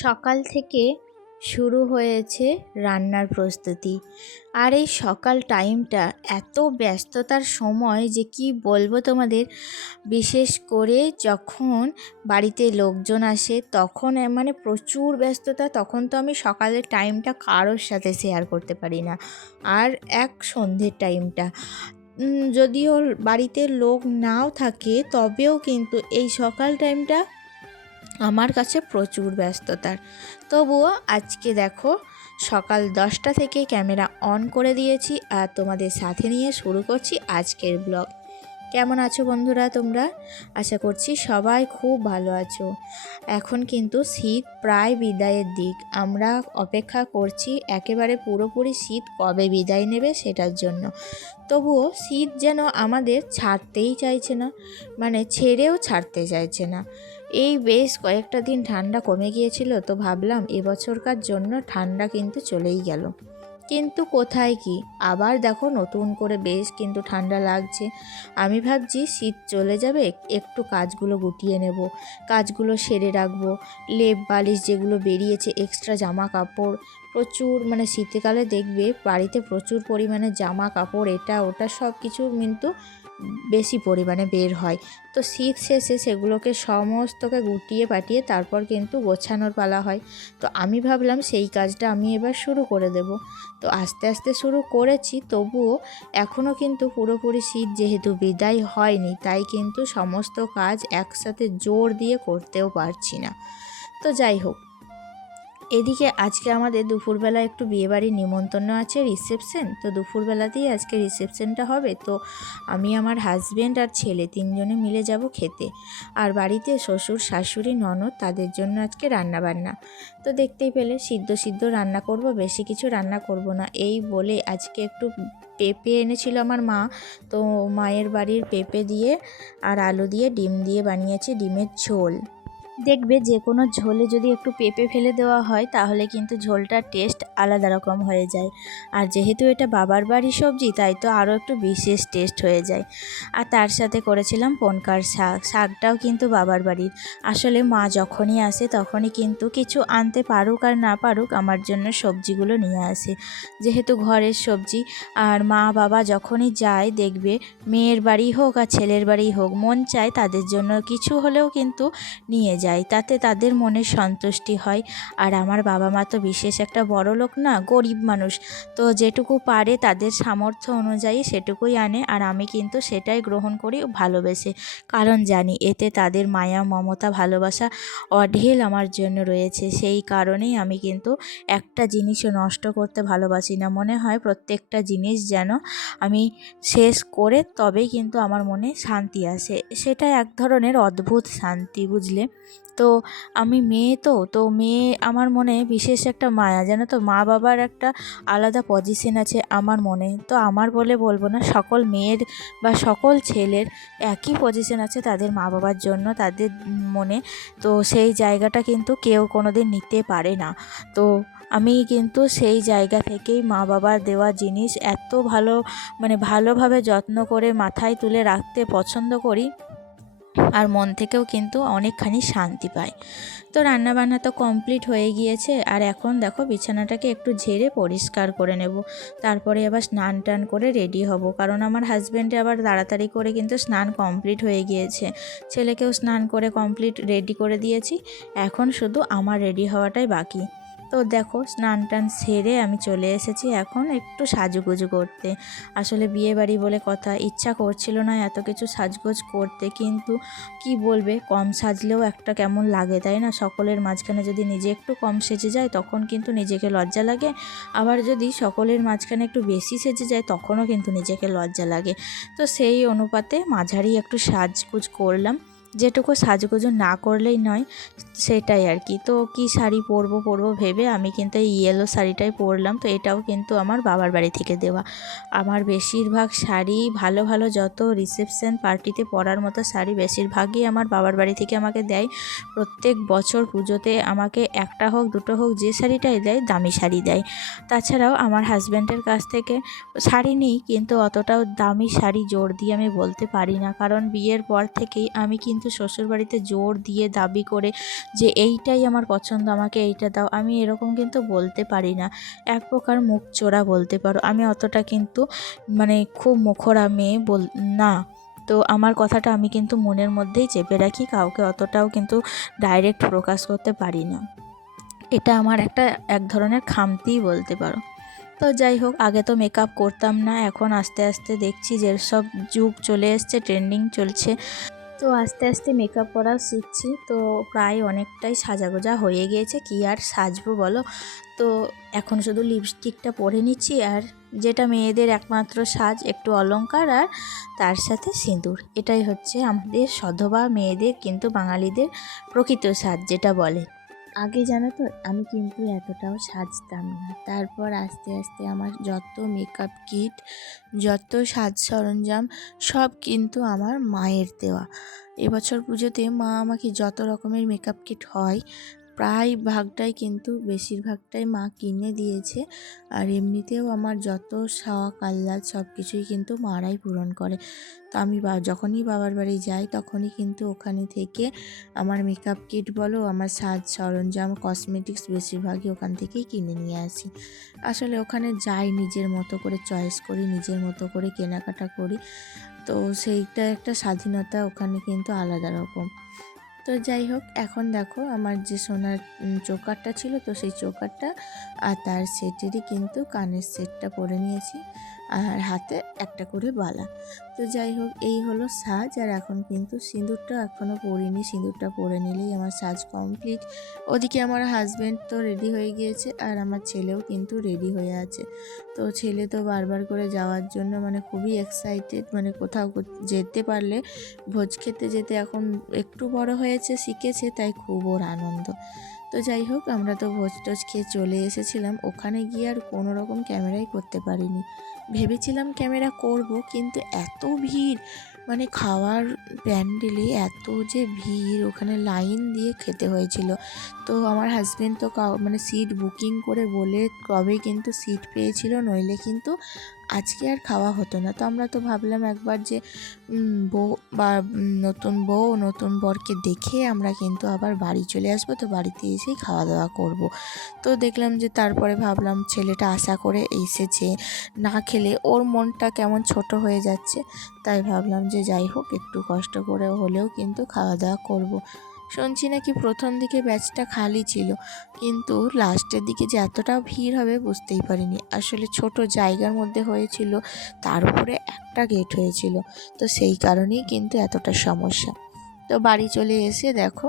সকাল থেকে শুরু হয়েছে রান্নার প্রস্তুতি। আর এই সকাল টাইমটা এত ব্যস্ততার সময় যে কি বলবো তোমাদের। বিশেষ করে যখন বাড়িতে লোকজন আসে তখন মানে প্রচুর ব্যস্ততা। তখন তো আমি সকালের টাইমটা কারোর সাথে শেয়ার করতে পারি না। আর সন্ধ্যের টাইমটা যদিও বাড়িতে লোক নাও থাকে, তবেও কিন্তু এই সকাল টাইমটা আমার কাছে প্রচুর ব্যস্ততার। তবুও আজকে দেখো সকাল 10টা থেকে ক্যামেরা অন করে দিয়েছি আর তোমাদের সাথে নিয়ে শুরু করছি আজকের ব্লগ। কেমন আছো বন্ধুরা তোমরা? আশা করছি সবাই খুব ভালো আছো। এখন কিন্তু শীত প্রায় বিদায়ের দিক। আমরা অপেক্ষা করছি একেবারে পুরোপুরি শীত কবে বিদায় নেবে সেটার জন্য। তবুও শীত যেন আমাদের ছাড়তেই চাইছে না, মানে ছেড়েও ছাড়তে চাইছে না। এই বেশ কয়েকটা দিন ঠান্ডা কমে গিয়েছিল, তো ভাবলাম এবছরকার জন্য ঠান্ডা কিন্তু চলেই গেল। কিন্তু কোথায় কি, আবার দেখো নতুন করে বেশ কিন্তু ঠান্ডা লাগছে। আমি ভাবছি শীত চলে যাবে, একটু কাজগুলো গুটিয়ে নেব, কাজগুলো সেরে রাখবো। লেপ বালিশ যেগুলো বেরিয়েছে, এক্সট্রা জামা কাপড় প্রচুর, মানে শীতকালে দেখবে বাড়িতে প্রচুর পরিমাণে জামা কাপড় এটা ওটা সব কিছু কিন্তু বেশি পরিমাণে বের হয়। তো শীত শেষে সেগুলোকে সমস্তকে গুটিয়ে পাঠিয়ে তারপর কিন্তু গোছানোর পালা হয়। তো আমি ভাবলাম সেই কাজটা আমি এবার শুরু করে দেব। তো আস্তে আস্তে শুরু করেছি, তবুও এখনও কিন্তু পুরোপুরি শীত যেহেতু বিদায় হয়নি, তাই কিন্তু সমস্ত কাজ একসাথে জোর দিয়ে করতেও পারছি না। তো যাই হোক, এদিকে আজকে আমাদের দুপুরবেলা একটু বিয়েবাড়ির নিমন্ত্রণ আছে, রিসেপশন। তো দুপুরবেলাতেই আজকে রিসেপশনটা হবে। তো আমি, আমার হাজব্যান্ড আর ছেলে তিনজনে মিলে যাব খেতে। আর বাড়িতে শ্বশুর শাশুড়ি ননদ তাদের জন্য আজকে রান্না বান্না। তো দেখতেই পেলে সিদ্ধ রান্না করব, বেশি কিছু রান্না করব না। এই বলে আজকে একটু পেঁপে এনেছিল আমার মা। তো মায়ের বাড়ির পেঁপে দিয়ে আর আলু দিয়ে ডিম দিয়ে বানিয়েছে ডিমের ঝোল। দেখবে যে কোনো ঝোলে যদি একটু পেঁপে ফেলে দেওয়া হয় তাহলে কিন্তু ঝোলটার টেস্ট আলাদা রকম হয়ে যায়। আর যেহেতু এটা বাবার বাড়ির সবজি, তাই তো আরও একটু বিশেষ টেস্ট হয়ে যায়। আর তার সাথে করেছিলাম পনকার শাক। শাকটাও কিন্তু বাবার বাড়ির। আসলে মা যখনই আসে তখনই কিন্তু কিছু আনতে পারুক আর না পারুক আমার জন্য সবজিগুলো নিয়ে আসে, যেহেতু ঘরের সবজি। আর মা বাবা যখনই যায় দেখবে, মেয়ের বাড়ি হোক আর ছেলের বাড়ি হোক, মন চায় তাদের জন্য কিছু হলেও কিন্তু নিয়ে যায়, তাতে তাদের মনে সন্তুষ্টি হয়। আর আমার বাবা মা তো বিশেষ একটা বড় লোক না, গরিব মানুষ। তো যেটুকু পারে তাদের সামর্থ্য অনুযায়ী সেটুকুই আনে, আর আমি কিন্তু সেটাই গ্রহণ করি ভালোবেসে। কারণ জানি এতে তাদের মায়া মমতা ভালোবাসা অঢেল আমার জন্য রয়েছে। সেই কারণেই আমি কিন্তু একটা জিনিসও নষ্ট করতে ভালোবাসি না। মনে হয় প্রত্যেকটা জিনিস যেন আমি শেষ করে তবেই কিন্তু আমার মনে শান্তি আসে। সেটা এক ধরনের অদ্ভুত শান্তি, বুঝলে? তো আমি মেয়ে, তো মেয়ে আমার মনে বিশেষ একটা মায়া, জানো তো। মা বাবার একটা আলাদা পজিশন আছে আমার মনে। তো আমার বলে বলবো না, সকল মেয়ের বা সকল ছেলের একই পজিশন আছে তাদের মা বাবার জন্য, তাদের মনে। তো সেই জায়গাটা কিন্তু কেউ কোনোদিন নিতে পারে না। তো আমি কিন্তু সেই জায়গা থেকেই মা বাবার দেওয়া জিনিস এত ভালো, মানে ভালোভাবে যত্ন করে মাথায় তুলে রাখতে পছন্দ করি, আর মন থেকেও কিন্তু অনেকখানি শান্তি পাই। তো রান্নাবান্না তো কমপ্লিট হয়ে গিয়েছে, আর এখন দেখো বিছানাটাকে একটু ঝেড়ে পরিষ্কার করে নেব। তারপরে আবার স্নান টান করে রেডি হব, কারণ আমার হাজব্যান্ডে আবার তাড়াতাড়ি করে কিন্তু স্নান কমপ্লিট হয়ে গিয়েছে। ছেলেকেও স্নান করে কমপ্লিট রেডি করে দিয়েছি, এখন শুধু আমার রেডি হওয়াটাই বাকি। তো দেখো স্নান টান সেরে আমি চলে এসেছি এখন একটু সাজুগুজু করতে। আসলে বিয়ে বাড়ি বলে কথা, ইচ্ছা করছিল না এত কিছু সাজগোজ করতে, কিন্তু কি বলবে, কম সাজলেও একটা কেমন লাগে, তাই না? সকলের মাঝখানে যদি নিজে একটু কম সেজে যায় তখন কিন্তু নিজেকে লজ্জা লাগে, আবার যদি সকলের মাঝখানে একটু বেশি সেজে যায় তখনও কিন্তু নিজেকে লজ্জা লাগে। তো সেই অনুপাতে মাঝারি একটু সাজগুজ করলাম, যেটুকু সাজগুজু না করলেই নয় সেটাই আর কি। তো কি শাড়ি পরবো ভেবে আমি কিন্তু এই ইয়েলো শাড়িটাই পরলাম। তো এটাও কিন্তু আমার বাবার বাড়ি থেকে দেওয়া। আমার বেশিরভাগ শাড়ি ভালো ভালো যত রিসেপশন পার্টিতে পরার মতো শাড়ি বেশিরভাগই আমার বাবার বাড়ি থেকে আমাকে দেয়। প্রত্যেক বছর পুজোতে আমাকে একটা হোক দুটো হোক যে শাড়িটাই দেয় দামি শাড়ি দেয়। তাছাড়াও আমার হাজব্যান্ডের কাছ থেকে শাড়ি নিই, কিন্তু অতটাও দামি শাড়ি জোর দিয়ে আমি বলতে পারি না, কারণ বিয়ের পর থেকেই আমি কিন্তু কিন্তু শ্বশুরবাড়িতে জোর দিয়ে দাবি করে যে এইটাই আমার পছন্দ, আমাকে এইটা দাও, আমি এরকম কিন্তু বলতে পারি না। এক প্রকার মুখ চোরা বলতে পারো। আমি অতটা কিন্তু মানে খুব মুখরা মেয়ে না। তো আমার কথাটা আমি কিন্তু মনের মধ্যেই চেপে রাখি, কাউকে অতটাও কিন্তু ডাইরেক্ট প্রকাশ করতে পারি না। এটা আমার এক ধরনের খামতিই বলতে পারো। তো যাই হোক, আগে তো মেকআপ করতাম না, এখন আস্তে আস্তে দেখছি যে সব যুগ চলে এসছে, ট্রেন্ডিং চলছে, তো আস্তে আস্তে মেকআপ করাও শিখছি। তো প্রায় অনেকটাই সাজাগোজা হয়ে গিয়েছে, কি আর সাজবো বলো। তো এখন শুধু লিপস্টিকটা পরে নিচ্ছি, আর যেটা মেয়েদের একমাত্র সাজ, একটু অলংকার আর তার সাথে সিঁদুর, এটাই হচ্ছে আমাদের সধবা মেয়েদের, কিন্তু বাঙালিদের প্রকৃত সাজ যেটা বলে। আগে জানো তো আমি কিন্তু এতটাও সাজতাম না, তারপর আস্তে আস্তে আমার যত মেকআপ কিট, যত সাজ সরঞ্জাম সব কিন্তু আমার মায়ের দেওয়া। এবছর পুজোতে মা আমাকে যত রকমের মেকআপ কিট হয় প্রায় ভাগটাই কিন্তু বেশিরভাগটাই মা কিনে দিয়েছে। আর এমনিতেও আমার যত শখ আহ্লাদ সব কিছুই কিন্তু মারাই পূরণ করে। তো আমি যখনই বাবার বাড়ি যাই তখনই কিন্তু ওখানে থেকে আমার মেকআপ কিট বলো, আমার সাজ সরঞ্জাম, কসমেটিক্স বেশিরভাগই ওখান থেকেই কিনে নিয়ে আসি। আসলে ওখানে যাই, নিজের মতো করে চয়েস করি, নিজের মতো করে কেনাকাটা করি, তো সেইটা একটা স্বাধীনতা ওখানে কিন্তু আলাদা রকম। তো যাই হোক, এখন দেখো আমার যে সোনার চোকারটা ছিল, তো সেই চোকারটা আর তার সেটেরই কিন্তু কানের সেটটা পরে নিয়েছি, আর হাতে একটা করে বালা। তো যাই হোক, এই হলো সাজ। আর এখন কিন্তু সিঁদুরটা এখনও পরিনি, সিঁদুরটা পরে নিলেই আমার সাজ কমপ্লিট। ওদিকে আমার হাজব্যান্ড তো রেডি হয়ে গিয়েছে, আর আমার ছেলেও কিন্তু রেডি হয়ে আছে। তো ছেলে তো বারবার করে যাওয়ার জন্য মানে খুবই এক্সাইটেড, মানে কোথাও যেতে পারলে, ভোজ খেতে যেতে এখন একটু বড় হয়েছে, শিখেছে, তাই খুব ওর আনন্দ। তো যাই হোক, আমরা তো ভোজ টোজ খেয়ে চলে এসেছিলাম। ওখানে গিয়ে আর কোনো রকম ক্যামেরাই করতে পারিনি। ভেবেছিলাম ক্যামেরা করব, কিন্তু এত ভিড়, মানে খাওয়ার প্যান্ডেলে এত যে ভিড়, ওখানে লাইন দিয়ে খেতে হয়েছিল। তো আমার হাজব্যান্ড তো মানে সিট বুকিং করে বলে কবেই কিন্তু সিট পেয়েছিল, নইলে কিন্তু আজকে আর খাওয়া হতো না। তো আমরা তো ভাবলাম একবার যে বউ বা নতুন বউ নতুন বরকে দেখে আমরা কিন্তু আবার বাড়ি চলে আসবো, তো বাড়িতে এসেই খাওয়া দাওয়া করব। তো দেখলাম যে তারপরে ভাবলাম ছেলেটা আশা করে এসেছে, না খেলে ওর মনটা কেমন ছোট হয়ে যাচ্ছে, তাই ভাবলাম যে যাই হোক একটু কষ্ট করে হলেও কিন্তু খাওয়া দাওয়া করব। শুনছি নাকি প্রথম দিকে ব্যাচটা খালি ছিল, কিন্তু লাস্টের দিকে যে এতটা ভিড় হবে বুঝতেই পারিনি। আসলে ছোট জায়গার মধ্যে হয়েছিল, তার উপরে একটা গেট হয়েছিল, তো সেই কারণেই কিন্তু এতটা সমস্যা। তো বাড়ি চলে এসে দেখো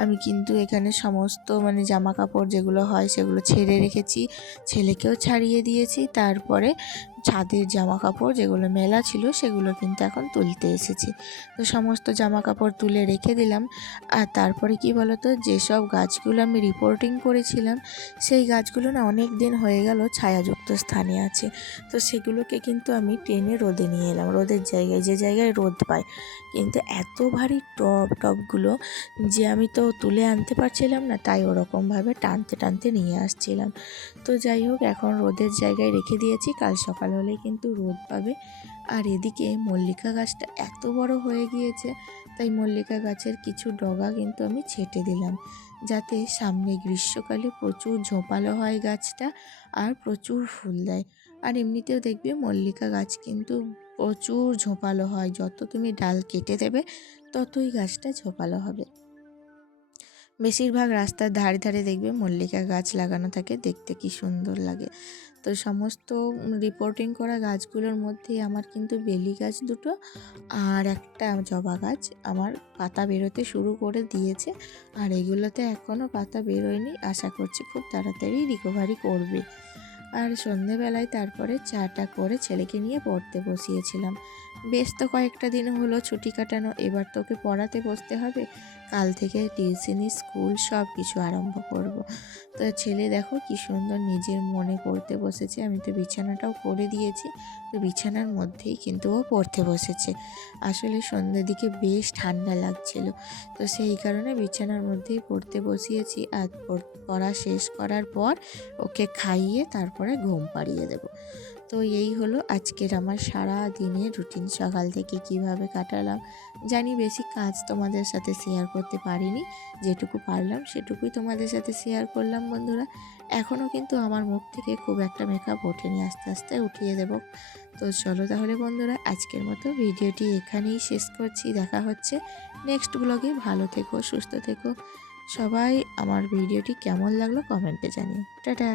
আমি কিন্তু এখানে সমস্ত মানে জামা কাপড় যেগুলো হয় সেগুলো ছেড়ে রেখেছি, ছেলেকেও ছাড়িয়ে দিয়েছি। তারপরে ছাদের জামা কাপড় যেগুলো মেলা ছিল সেগুলো কিন্তু এখন তুলতে এসেছি। তো সমস্ত জামা কাপড় তুলে রেখে দিলাম। আর তারপরে কি বলতো, যেসব গাছগুলো আমি রিপোর্টিং করেছিলাম সেই গাছগুলো না অনেক দিন হয়ে গেল ছায়াযুক্ত স্থানে আছে, তো সেগুলোকে কিন্তু আমি টেনে রোদে নিয়ে এলাম, রোদের জায়গায়, যে জায়গায় রোদ পায়। কিন্তু এত ভারী টবগুলো যে আমি তো তুলে আনতে পারছিলাম না, তাই ওরকমভাবে টানতে টানতে নিয়ে আসছিলাম। তো যাই হোক, এখন রোদের জায়গায় রেখে দিয়েছি, কাল সকাল হলে কিন্তু রোদ পাবে। আর এদিকে মল্লিকা গাছটা এত বড় হয়ে গিয়েছে, তাই মল্লিকা গাছের কিছু ডগা কিন্তু আমি ছেটে দিলাম, যাতে সামনে গ্রীষ্মকালে প্রচুর ঝোপালো হয় গাছটা, আর প্রচুর ফুল দেয়। আর এমনিতেও দেখবে মল্লিকা গাছ কিন্তু প্রচুর ঝোপালো হয়, যত তুমি ডাল কেটে দেবে ততই গাছটা ঝোপালো হবে। বেশিরভাগ রাস্তার ধারে ধারে দেখবে মল্লিকা গাছ লাগানো থাকে, দেখতে কি সুন্দর লাগে। তো সমস্ত রিপোর্টিং করা গাছগুলোর মধ্যে আমার কিন্তু বেলি গাছ দুটো আর একটা জবা গাছ আমার পাতা বেরোতে শুরু করে দিয়েছে, আর এগুলোতে এখনও পাতা বেরোয়নি, আশা করছি খুব তাড়াতাড়ি রিকভারি করবে। আর সন্ধেবেলায় তারপরে চাটা করে ছেলেকে নিয়ে পড়তে বসিয়েছিলাম। বেশ তো কয়েকটা দিন হলো ছুটি কাটানো, এবার তোকে পড়াতে বসতে হবে, কাল থেকে টিউশনি, স্কুল সব কিছু আরম্ভ করব। তো ছেলে দেখো কি সুন্দর নিজের মনে পড়তে বসেছে, আমি তো বিছানাটাও করে দিয়েছি, তো বিছানার মধ্যেই কিন্তু ও পড়তে বসেছে। আসলে সন্ধ্যের দিকে বেশ ঠান্ডা লাগছিল, তো সেই কারণে বিছানার মধ্যেই পড়তে বসিয়েছি। আর পড়া শেষ করার পর ওকে খাইয়ে তারপরে ঘুম পাড়িয়ে দেব। তো এই হলো আজকের আমার সারা দিনের রুটিন, সকাল থেকে কিভাবে কাটালাম। জানি বেশি কাজ তোমাদের সাথে শেয়ার করতে পারিনি, যেটুকু পারলাম সেটুকুই তোমাদের সাথে শেয়ার করলাম বন্ধুরা। এখনও কিন্তু আমার মুখ থেকে খুব একটা মেকআপ ওঠেনি, আস্তে আস্তে উঠিয়ে দেব। তো চলো তাহলে বন্ধুরা, আজকের মতো ভিডিওটি এখানেই শেষ করছি। দেখা হচ্ছে নেক্সট ব্লগে। ভালো থেকো, সুস্থ থেকো সবাই। আমার ভিডিওটি কেমন লাগলো কমেন্টে জানিও। টাটা।